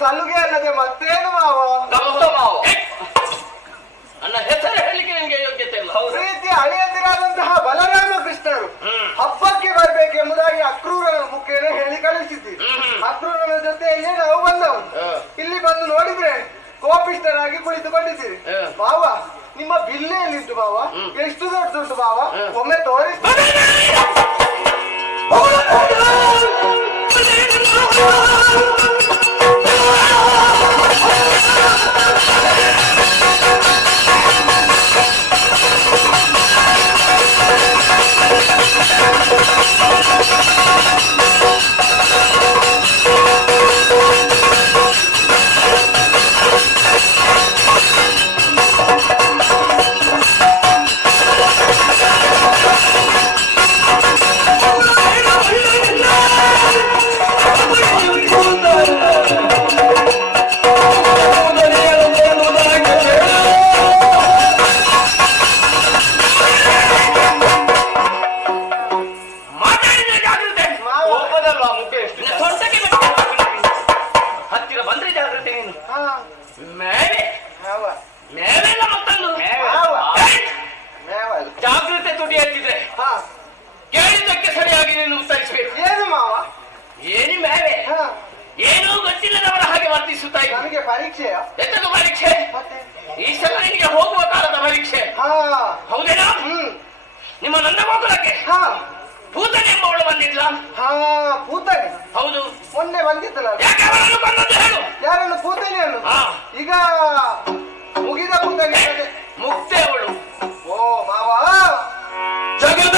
ಸಲುಗೆ ಅಲ್ಲದೆ ಮತ್ತೇನು ಮಾವ? ನನ್ನ ಹೆಸರು ಹೇಳಲಿಕ್ಕೆ ನಿಮಗೆ ಯೋಗ್ಯತೆ ಇಲ್ಲ. ಪ್ರೀತಿಯ ಅಳಿಯಂದಿರಾದಂತಹ ಬಲರಾಮ ಕೃಷ್ಣರು ಹಬ್ಬಕ್ಕೆ ಬರ್ಬೇಕೆಂಬುದಾಗಿ ಅಕ್ರೂರನ ಮುಖೇನ ಹೇಳಿ ಕಳಿಸಿದ್ದೀರಿ. ಅಕ್ರೂರನ ಜೊತೆಯಲ್ಲೇ ನಾವು ಬಂದವರು. ಇಲ್ಲಿ ಬಂದು ನೋಡಿದ್ರೆ ಕೋಪಿಷ್ಟರಾಗಿ ಕುಳಿತುಕೊಂಡಿದ್ದೀರಿ. ಮಾವ, ನಿಮ್ಮ ಬಿಲ್ಲೆ ಎಲ್ಲಿಂಟು ಮಾವ? ಎಷ್ಟು ದೊಡ್ಡದುಂಟು ಮಾವ? ಒಮ್ಮೆ ತೋರಿಸಿ. ಜಾಗ್ರತೆ ತುಟಿ ಎತ್ತಿದ್ರೆ ಕೇಳಿದ್ದಕ್ಕೆ ಸರಿಯಾಗಿ ನೀನು ಉತ್ತರಿಸಬೇಕು. ಏನು ಮಾವ? ಏನು ಮೇವೆ? ಏನೂ ಗೊತ್ತಿಲ್ಲದವರ ಹಾಗೆ ವರ್ತಿಸುತ್ತಾ ಇದ್ದ. ನನಗೆ ಪರೀಕ್ಷೆಯ? ಎಂತದು ಪರೀಕ್ಷೆ? ಈ ಸಲ ನಿನಗೆ ಹೋಗುವ ಕಾಲದ ಪರೀಕ್ಷೆ. ಹೌದೇನಾ? ನಿಮ್ಮ ನನ್ನ ಗೋಕುಲಕ್ಕೆ ಭೂತನೆ ಎಂಬವಳು ಬಂದಿದ್ಲ? ಭೂತನೆ? ಹೌದು, ಮೊನ್ನೆ ಬಂದಿದ್ದಲ್ಲ. ಯಾಕೆ ಅವರನ್ನು ಬಂದದ್ದು ಹೇಳು? ಯಾರನ್ನು? ಭೂತನೆಯನ್ನು? ಈಗ ಮುಗಿದ ಭೂತನೆ ಮುಕ್ತೆ ಅವಳು. ಓ ಮಾವ, ಜಗದ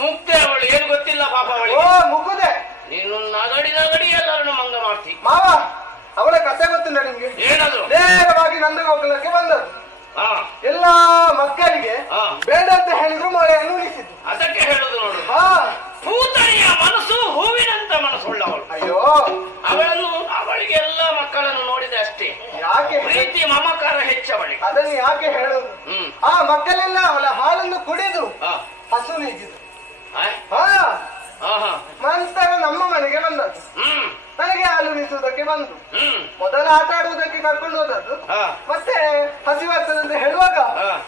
ಮುಕ್ತೆ ಅವಳು. ಏನು ಗೊತ್ತಿಲ್ಲ ಪಾಪ ಅವಳಿಗೆ. ಓ ಮುಗುದೆ, ನೀನು ನಗಡಿ ನಗಡಿ ಎಲ್ಲರನ್ನು ಮಂಗ ಮಾಡ್ತಿ. ಮಾವ, ಅವಳ ಕಥೆ ಗೊತ್ತುಂಟ ನಿಮ್ಗೆ? ಏನದು? ನೇರವಾಗಿ ನಂದಗೋಕುಲಕ್ಕೆ ಬಂದರು. ಎಲ್ಲಾ ಮಕ್ಕಳಿಗೆ ಬೇಡ ಅಂತ ಹೇಳಿದ್ರು ಮಳೆಯನ್ನು ಉಳಿಸಿದ್ರು. ಅದಕ್ಕೆ ಹೇಳುದು ನೋಡು, ಭೂತನಿಯ ಮನಸ್ಸು ಹೂವಿನಂತ ಮನಸ್ಸುಳ್ಳವಳು. ಅಯ್ಯೋ, ಅವಳಿಗೆ ಎಲ್ಲ ಮಕ್ಕಳನ್ನು ನೋಡಿದೆ ಅಷ್ಟೇ. ಯಾಕೆ ಪ್ರೀತಿ ಮಮಕಾರ ಹೆಚ್ಚವಳಿಗೆ. ಅದನ್ನು ಯಾಕೆ ಹೇಳುದು? ಆ ಮಕ್ಕಳೆಲ್ಲ ಅವಳ ಹಾಲನ್ನು ಕುಡಿದು ಹಸು ನೀಗಿದ್ರು. ನಂತರ ನಮ್ಮ ಮನೆಗೆ ಬಂದದ್ದು. ನನಗೆ ಹಾಲು ನೀಸುವುದಕ್ಕೆ ಬಂದು ಮೊದಲು ಆಟ ಆಡುವುದಕ್ಕೆ ಕರ್ಕೊಂಡು ಹೋದದ್ದು. ಮತ್ತೆ ಹಸಿವಾಗ್ತದೆ ಅಂತ ಹೇಳುವಾಗ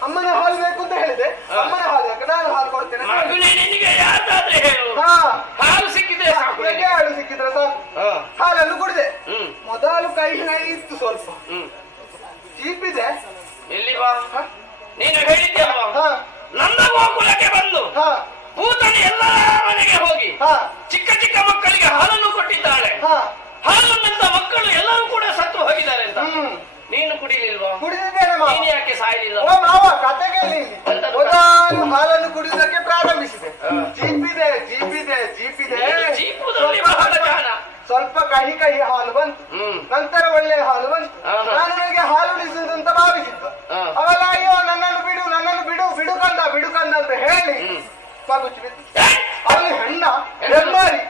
ಅಮ್ಮನ ಹಾಲು ಬೇಕು ಅಂತ ಹೇಳಿದೆ. ಅಮ್ಮನ ಹಾಲು ಯಾಕೆ, ನಾನು ಹಾಲು ಕೊಡ್ತೇನೆ. ಹಾಲು ಸಿಕ್ಕಿದ್ರೆ ಸಾಕು. ಹಾಲು ಸಿಕ್ಕಿದ್ರೆ ಸಾಕು. ಹಾಲನ್ನು ಕುಡಿದೆ. ಮೊದಲು ಕೈ ಇತ್ತು, ಸ್ವಲ್ಪ ಚೀಪಿದೆ. ಎಲ್ಲಿ ಬಾ, ನೀನು ಹೇಳಿದ್ಯಲ್ವಾ ನಂದ ಗೋಕುಲಕ್ಕೆ ಬಂದು ಭೂತನಿ ಎಲ್ಲ ಮನೆಗೆ ಹೋಗಿ ಚಿಕ್ಕ ಚಿಕ್ಕ ಮಕ್ಕಳಿಗೆ ಹಾಲನ್ನು ಕೊಟ್ಟಿದ್ದಾಳೆ. ಹಾಲನ್ನಂತ ಮಕ್ಕಳು ಎಲ್ಲರೂ ಕೂಡ ಸತ್ತು ಹೋಗಿದ್ದಾರೆ ಅಂತ. ನೀನು ಕುಡಿಲಿಲ್ವಾ? ಕುಡಿದಿದ್ದೇನೆ. ನೀನು ಯಾಕೆ ಸಾಯಲಿಲ್ಲ? ಮಾವ, ಕತೆ ಕೇಳಿ. ಮೊದಲು ಹಾಲನ್ನು ಕುಡಿಯುವುದಕ್ಕೆ ಪ್ರಾರಂಭಿಸಿದೆ. ಜೀಪಿದೆ ಜೀಪಿದೆ ಜೀಪಿದೆ. ಜೀಪುದಲ್ಲಿ ಬಹಳ ಜ್ಞಾನ. ಸ್ವಲ್ಪ ಕಹಿ ಕಹಿ ಹಾಲು ಬಂತು. ನಂತರ ಒಳ್ಳೆ ಹಾಲು ಬಂತು. ನಾನು ನನಗೆ ಹಾಲು ಉಳಿಸುವುದು ಅಂತ ಭಾವಿಸಿದ್ದು. ಅವೆಲ್ಲ ಅಯ್ಯೋ ನನ್ನನ್ನು ಬಿಡು ಬಿಡು ಕಂದ ಅಂತ ಹೇಳಿ ಮಗುಚಿ ಬಿದ್ದು. ಅವನು ಹೆಣ್ಣ ಹೆಮ್ಮಾರಿ.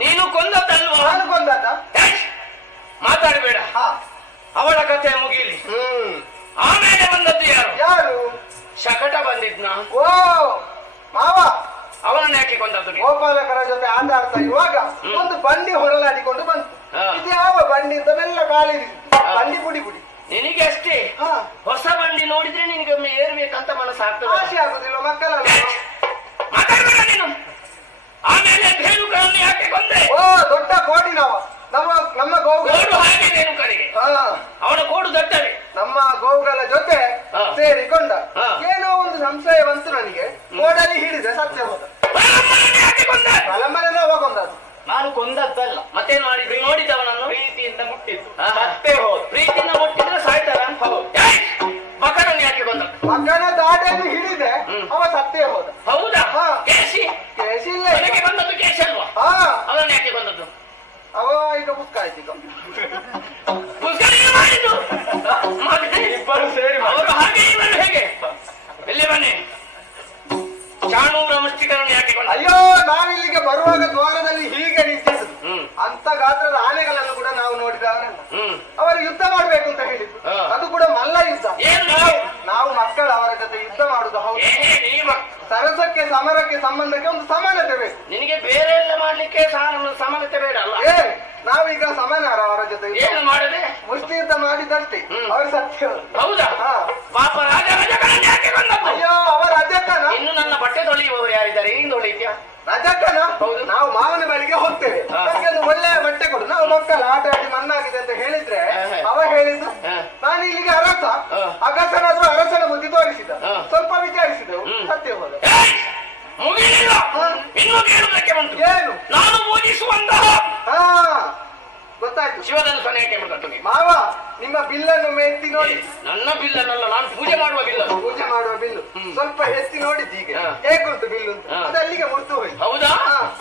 ನೀನು ಕೊಂದದ್ದಲ್ವಾ? ನಾನು ಕೊಂದದ್ದ? ಮಾತಾಡಬೇಡ. ಅವಳ ಕಥೆ ಮುಗಿಲಿ. ಆಮೇಲೆ ಬಂದದ್ದು ಯಾರು? ಯಾರು? ಶಕಟ ಬಂದಿದ್ನ. ಓ ಮಾವ. ಅವನನ್ನ ಯಾಕೆ ಕೊಂದದ್ದು? ಗೋಪಾಲಕರ ಜೊತೆ ಆಟ ಆಡ್ತಾ ಇರುವಾಗ ಒಂದು ಬಂಡಿ ಹೊರಲಾಡಿಕೊಂಡು ಬಂತು. ಇದು ಯಾವ ಬಂಡಿ ಅಂತ ಮೆಲ್ಲ ಕಾಲಿ ಬಂಡಿ ಪುಡಿ ಪುಡಿ. ನಿನಗೆ ಅಷ್ಟೇ, ಹೊಸ ಬಂಡಿ ನೋಡಿದ್ರೆ ನಿನಗೊಮ್ಮೆ ಏರ್ಬೇಕಂತ ಮನಸ್ಸಾಗ್ತದೆ. ಆಸೆ ಆಗುದಿಲ್ಲ ಮಕ್ಕಳ. ಮಾತಾಡ್ಬೇಡ ನೀನು. ಆಮೇಲೆ ಧೇನುಗಳನ್ನು ಯಾಕೆ ಕೊಂದೆ? ಓ ದೊಡ್ಡ ಕೋಡಿನವ ನಮ್ಮ ಗೋಡು ಹಾಗೆ ಧೇನುಕರಿಗೆ. ಅವನ ಕೋಡು ದೊಡ್ಡವೇ. ನಮ್ಮ ಗೋವುಗಳ ಜೊತೆ ಸೇರಿಕೊಂಡ. ಏನೋ ಒಂದು ಸಂಶಯ ಬಂತು ನನಗೆ. ಕೋಡಲ್ಲಿ ಹಿಡಿದೆ ಸತ್ಯ ಹೋದ. ಯಾಕೆ ಕೊಂದ? ತಲೆಮನೆಲ್ಲ ಹೋಗೊಂಡದ್ದು. ನಾನು ಕೊಂದದ್ದಲ್ಲ. ಮತ್ತೇನ್ ಮಾಡಿದ್ರಿ? ನೋಡಿದವನನ್ನು ಪ್ರೀತಿಯಿಂದ ಮುಟ್ಟಿದ್ದು. ಮತ್ತೆ ಹೋದ. ಪ್ರೀತಿಯಿಂದ ಮುಟ್ಟಿದ್ರೆ ಸಾಯ್ತಾರ? ಮಗನನ್ನು ಯಾಕೆ ಕೊಂದ? ಮಗನ ದಾಟನ್ನು ಹಿಡಿದೆ, ಅವ ಸತ್ತೇ ಹೋದ. ಹೌದಾ? ಕೇಶಿ ಇಲ್ಲ. ನನಗೆ ಬಂದದ್ದು ಕೇಶಿ ಅಲ್ವಾ? ಅವನನ್ನು ಯಾಕೆ ಬಂದದ್ದು? ಅವ ಈಗ ಪುಸ್ತಕ ಆಯ್ತು. ಈಗ ಮಾಡಿದ್ದು ಇಬ್ಬರು ಸೇರಿ ಅವರು ಹಾಗೆ ಇವರು ಹೇಗೆ? ಎಲ್ಲಿ ಬನ್ನಿ. ಚಾಣೂರ ಮುಷ್ಟಿಕರನ್ನು ಯಾಕೆ ಕೊಂದ? ಅಯ್ಯೋ ನಾವಿಲ್ಲಿಗೆ ಬರುವಾಗ ದ್ವಾರದಲ್ಲಿ ಹೀಗೆ ನಿಂತಿದ್ದು. ಅಂತ ಗಾತ್ರದ ಆನೆಗಳನ್ನು ಕೂಡ ನಾವು ನೋಡಿದವರಲ್ಲ. ಅವರು ಯುದ್ಧ ಮಾಡ್ಬೇಕು ಅಂತ ಹೇಳಿದ್ರು. ಅದು ಕೂಡ ಮಲ್ಲ ಯುದ್ಧ. ನಾವು ಮಕ್ಕಳು ಅವರ ಜೊತೆ ಯುದ್ಧ ಮಾಡುದು ಹೌದು. ಸರಸಕ್ಕೆ ಸಮರಕ್ಕೆ ಸಂಬಂಧಕ್ಕೆ ಒಂದು ಸಮಾನತೆ ಬೇಕು. ನಿನಗೆ ಬೇರೆ ಎಲ್ಲ ಮಾಡ್ಲಿಕ್ಕೆ ಸಮಾನತೆ ಬೇಡ ಅಲ್ಲ? ನಾವೀಗ ಸಮಾನಾರ ಅವರ ಜೊತೆ ಏನು ಮಾಡದೆ ಮುಷ್ಟಿ ಯುದ್ಧ ಮಾಡಿದಷ್ಟೇ. ಅವರು ಸತ್ಯ. ಹೌದಾ? ಪಾಪ ರಾಜ ಯಾಕೆ ಬಂದದ್ದು? ಅಯ್ಯೋ ಅವರ ಅಧ್ಯಕ್ಷನ. ಇನ್ನು ನನ್ನ ಬಟ್ಟೆ ತೊಳೆಯುವವರು ಯಾರಿದ್ದಾರೆ? ಇನ್ನು ತೊಳೆಯುತ್ಯಾ? ರಜಕ್ಕನ. ಹೌದು. ನಾವು ಮಾವನ ಬಳಿಗೆ ಹೋಗ್ತೇವೆ. ಒಂದು ಒಳ್ಳೆಯ ಬಟ್ಟೆ ಕೊಡು. ನಾವು ಮಕ್ಕಳು ಆಟ ಆಡಿ ಮಣ್ಣಾಗಿದೆ ಅಂತ ಹೇಳಿದ್ರೆ ಅವ ಹೇಳಿದ್ದು ನಾನು ಇಲ್ಲಿಗೆ ಅರಸ. ಅಗಸನಾದ್ರೂ ಅರಸನ ಬುದ್ಧಿ ತೋರಿಸಿದ. ಸ್ವಲ್ಪ ವಿಚಾರಿಸಿದೆವು. ಸತ್ಯ ಹೋದ. ಮುಗಿಲಿಲ್ಲ. ಇನ್ನು ಕೇಳುವುದಕ್ಕೆ ಬಂತು. ಏನು? ನಾನು ಬೋಧಿಸುವಂತಹ ಗೊತ್ತಾಯ್ತು. ಶಿವಧನುಸನ್ನು ಯಾಕೆ ಬಂದದ್ದು? ಮಾವ ನಿಮ್ಮ ಬಿಲ್ಲನ್ನು ಎತ್ತಿ ನೋಡಿ. ನನ್ನ ಬಿಲ್ಲನ್ನಲ್ಲ, ನಾನು ಪೂಜೆ ಮಾಡುವ ಬಿಲ್ಲು. ಪೂಜೆ ಮಾಡುವ ಬಿಲ್ಲು ಸ್ವಲ್ಪ ಎತ್ತಿ ನೋಡಿದ್ದು ಈಗ ಹೇಗುಂಟು ಬಿಲ್ಲು ಅಂತ. ಅದು ಅಲ್ಲಿಗೆ ಮುಟ್ಟು ಹೋಯ್ತು. ಹೌದಾ?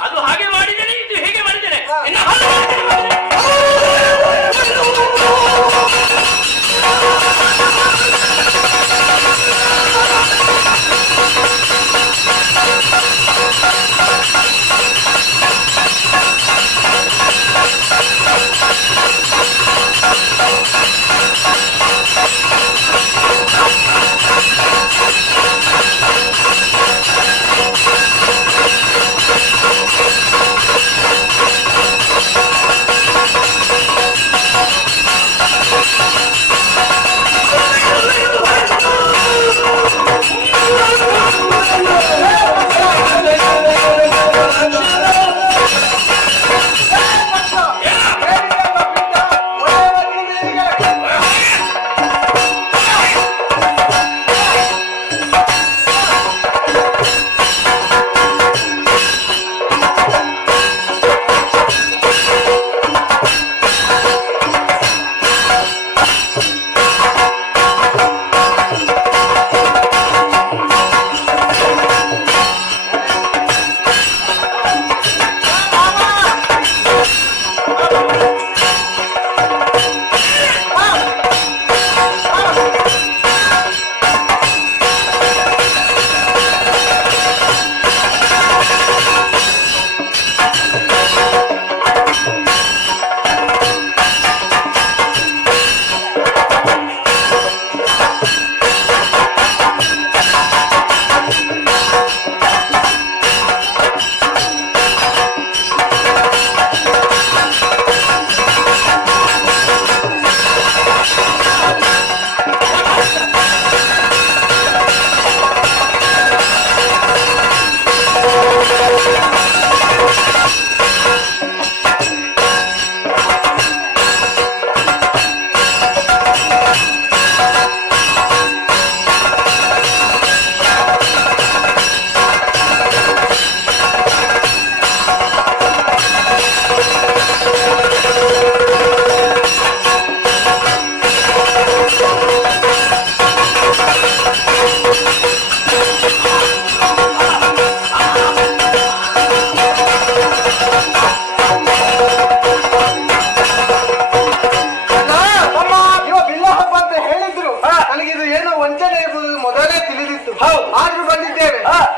ಅದು ಹಾಗೆ ಮಾಡಿದ್ದೇನೆ, ಇದು ಹೇಗೆ ಮಾಡಿದ್ದೇನೆ.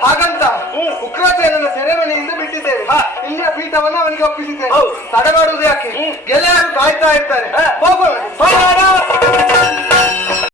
ಹಾಗಂತ ಉಗ್ರಸೇನನ ಸೆರೆಮನೆಯಿಂದ ಬಿಟ್ಟಿದ್ದೇವೆ. ಇಲ್ಲಿಯ ಪೀಠವನ್ನು ಅವನಿಗೆ ಒಪ್ಪಿಸಿದ್ದೇವೆ. ತಡ ಮಾಡುವುದು ಯಾಕೆ? ಗೆಳೆಯರು ಕಾಯ್ತಾ ಇರ್ತಾರೆ. ಹೋಗೋಣ.